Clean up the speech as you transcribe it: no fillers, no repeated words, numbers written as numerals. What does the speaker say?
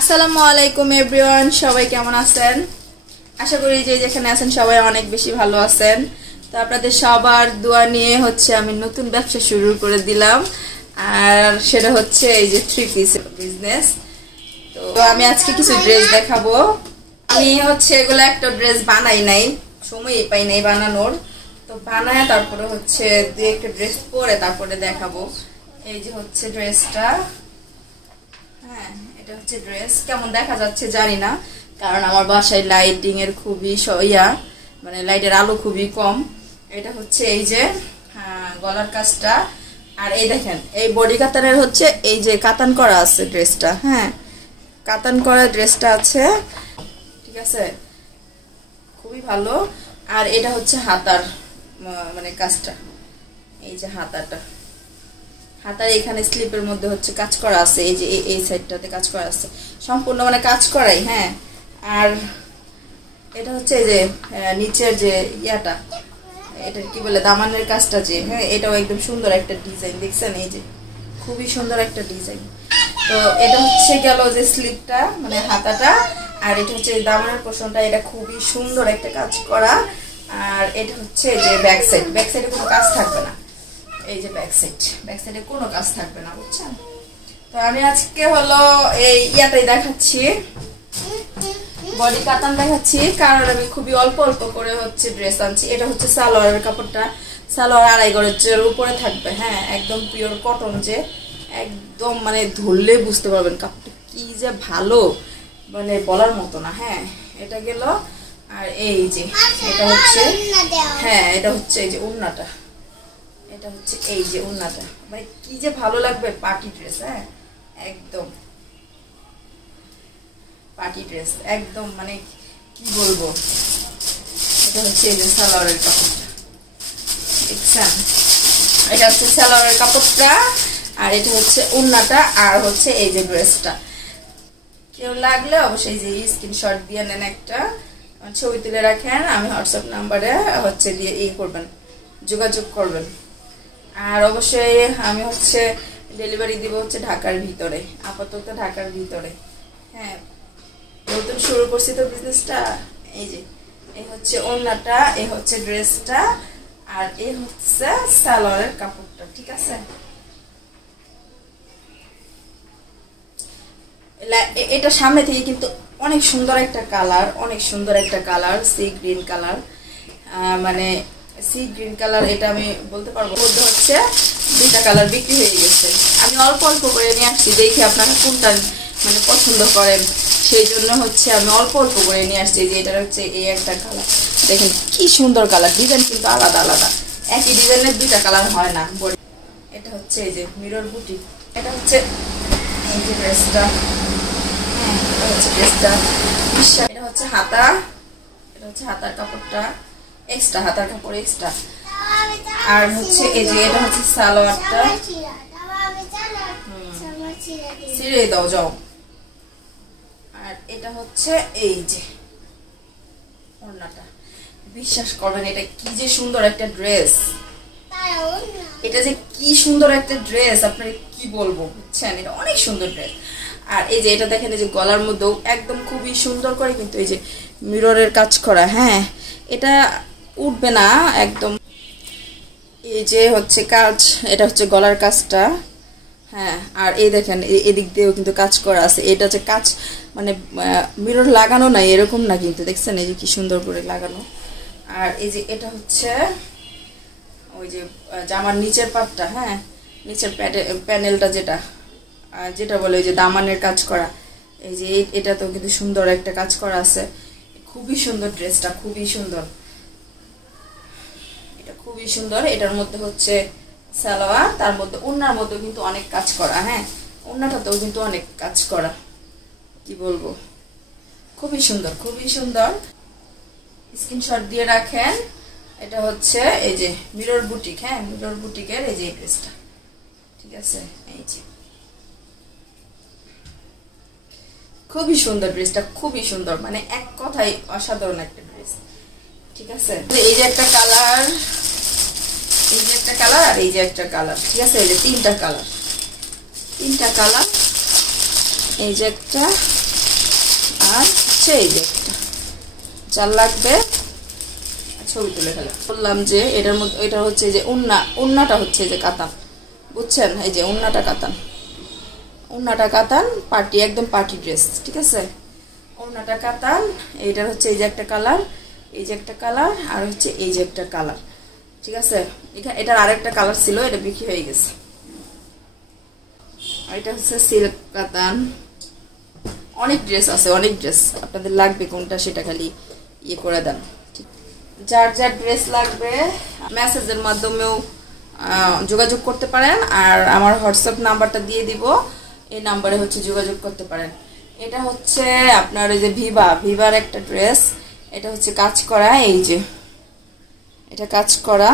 আসসালামু আলাইকুম এভরিওয়ান, সবাই কেমন আছেন? আশা করি যে যেখানে আছেন সবাই অনেক বেশি ভালো আছেন। তো আপনাদের সবার দোয়া নিয়ে আমি নতুন ব্যবসা শুরু করে দিলাম, আর সেটা হচ্ছে এই যে 3 পিস বিজনেস। তো আমি আজকে কিছু ড্রেস দেখাবো। আমি এগুলো একটা ড্রেস বানাই নাই, সময়ই পাই নাই বানানোর। তো বানায় তারপরে দুই একটা ড্রেস পরে তারপরে দেখাবো। এই যে ড্রেসটা, হ্যাঁ এটা ড্রেস। কেমন দেখা যাচ্ছে জানি না, কারণ আমার বাসায় লাইটিং এর খুবই মানে লাইটের আলো খুবই কম। এটা এই যে গলার কাজটা, আর এই দেখেন এই বডি কাতানের এই যে কাতান করা আছে ড্রেসটা। হ্যাঁ, কাতান করা ড্রেসটা আছে, ঠিক আছে, খুবই ভালো। আর এটা হাতার মানে কাজটা, এই যে হাতার এখানে স্লিপের মধ্যে কাজ করা আছে, এই যে এই সাইডটাতে কাজ করা আছে, সম্পূর্ণ মানে কাজ করাই। হ্যাঁ, আর এটা এই যে নিচের যে ইয়াটা, এটা কি বলে দামানের কাজটা যে, হ্যাঁ এটাও একদম সুন্দর একটা ডিজাইন, দেখছেন? এই যে খুবই সুন্দর একটা ডিজাইন। তো এটা গেল যে স্লিপটা মানে হাতাটা, আর এটা দামানের পোর্শনটা, এটা খুবই সুন্দর একটা কাজ করা। আর এটা যে ব্যাক সাইডে কোনো কাজ থাকবে না। এই যে ব্যাক সাইডে কোনো কাজ থাকবে না, বুঝছেন? তো আমি আজকে এই ইয়াটাই দেখাচ্ছি, বডি কাতান দেখাচ্ছি, কারণ আমি খুবই অল্প অল্প করে ড্রেস আনছি। এটা সালোয়ারের কাপড়টা, সালোয়ার 2.5 গজের উপরে থাকবে। হ্যাঁ, একদম পিওর কটন, যে একদম মানে ধরলে বুঝতে পারবেন কাপড়টা কি যে ভালো, মানে বলার মতো না। হ্যাঁ, এটা গেল। আর এই যে এটা হ্যাঁ এটা এই যে ওড়নাটা, এটা এই যে ওড়নাটা, মানে কি যে ভালো লাগবে পার্টি ড্রেস। হ্যাঁ, একদম পার্টি ড্রেস, একদম মানে কি বলবো। এটা এই যে সালোয়ারের কাপড়টা, দেখছেন? এটা সালোয়ারের কাপড়টা, আর এটা ওড়নাটা, আর এই যে ড্রেসটা। কেউ লাগলে অবশ্যই যে স্ক্রিনশট দিয়ে নেন, একটা ছবি তুলে রাখেন, আমি হোয়াটসঅ্যাপ নাম্বারে দিয়ে করবেন, যোগাযোগ করবেন। আর অবশ্যই আমি ডেলিভারি দিব ঢাকার ভিতরে, আপাতত ঢাকার ভিতরে। হ্যাঁ, নতুন শুরু করছি তো বিজনেসটা। এই যে এই ওড়নাটা, এই ড্রেসটা, আর এই সালোয়ারের কাপড়টা, ঠিক আছে? এটা সামনে থেকে কিন্তু অনেক সুন্দর একটা কালার, অনেক সুন্দর একটা কালার, সি গ্রিন কালার, মানে সি গ্রিন কালার। এটা আমি বলতে পারবো মধ্যে 2টা কালার বিক্রি হয়ে গেছে। আমি অল্প অল্প করে নিয়ে আসছি, দেখি আপনারা কোনটা মানে পছন্দ করেন, সেই জন্য আমি অল্প অল্প করে নিয়ে আসছি। যে এটা এই একটা কালার, দেখেন কি সুন্দর কালার, ডিজাইন কিন্তু আলাদা আলাদা, একই ডিজাইনের 2টা কালার হয় না। এটা এই যে মিরর বুটি, এটা এই যে ড্রেসটা। হ্যাঁ, এটা ড্রেসটা, এটা হাতা, এটা হাতার কাপড়টা এক্সট্রা, হাতার কাপড় এক্সট্রা। আর এই যে এটা সালোয়ারটা, ছিঁড়ে দাও যাও। আর এটা এই যে ওড়নাটা। বিশ্বাস করবেন এটা কি যে সুন্দর একটা ড্রেস, এটা যে কি সুন্দর একটা ড্রেস, আপনার কি বলবো, বুঝছেন? এটা অনেক সুন্দর ড্রেস। আর এই যে এটা দেখেন, এই যে গলার মধ্যেও একদম খুবই সুন্দর করে কিন্তু এই যে মিররের কাজ করা। হ্যাঁ, এটা উঠবে না একদম। এই যে কাজ, এটা গলার কাজটা। হ্যাঁ, আর এই দেখেন এদিক দিয়েও কিন্তু কাজ করা আছে। এটা কাজ মানে মিরর লাগানো নাই এরকম না, কিন্তু দেখছেন এই যে কি সুন্দর করে লাগানো। আর এই যে এটা ওই যে জামার নিচের পাটটা, হ্যাঁ নিচের প্যানেলটা, যেটা যেটা বলে ওই যে দামানের কাজ করা। এই যে এটা তো কিন্তু সুন্দর একটা কাজ করা আছে, খুবই সুন্দর ড্রেসটা, খুবই সুন্দর, এটা খুবই সুন্দর। এটার মধ্যে সালোয়ার, তার মধ্যে ওড়নার মধ্যে কিন্তু অনেক কাজ করা। হ্যাঁ, ওড়নাটাতেও কিন্তু অনেক কাজ করা, কি বলবো, খুবই সুন্দর, খুবই সুন্দর। স্ক্রিনশট দিয়ে রাখেন। এটা এই যে মিরর বুটিক। হ্যাঁ, মিরর বুটিকের এই যে ড্রেসটা, ঠিক আছে? এই যে খুবই সুন্দর ড্রেসটা, খুবই সুন্দর, মানে এক কথাই অসাধারণ একটা ড্রেস, ঠিক আছে? এই যে একটা কালার, এই যে একটা কালার, আর এই যে একটা কালার, ঠিক আছে? এই যে 3টা কালার, এই যে একটা, আর হচ্ছে এই যে একটা চাল লাগবে, ছবি তুলে ফেলে বললাম যে এটার মধ্যে, এটা হচ্ছে যে উন্নাটা হচ্ছে যে কাতান, বুঝছেন? এই যে উন্নাটা কাতান পার্টি, একদম পার্টি ড্রেস, ঠিক আছে? উন্নাটা কাতান, এইটার হচ্ছে এই যে একটা কালার, এই যে একটা কালার, আর হচ্ছে এই যে একটা কালার, ঠিক আছে? এটার আরেকটা কালার ছিল, এটা বিক্রি হয়ে গেছে। আর এটা হচ্ছে সিল্ক কাতান। অনেক ড্রেস আছে, অনেক ড্রেস, আপনাদের লাগবে কোনটা সেটা খালি ইয়ে করে দেন। যার যার ড্রেস লাগবে মেসেজের মাধ্যমেও যোগাযোগ করতে পারেন, আর আমার হোয়াটসঅ্যাপ নাম্বারটা দিয়ে দিব, এই নাম্বারে হচ্ছে যোগাযোগ করতে পারেন। এটা হচ্ছে আপনার ওই যে ভিভার একটা ড্রেস, এটা হচ্ছে কাজ করা, এই যে এটা কাজ করা,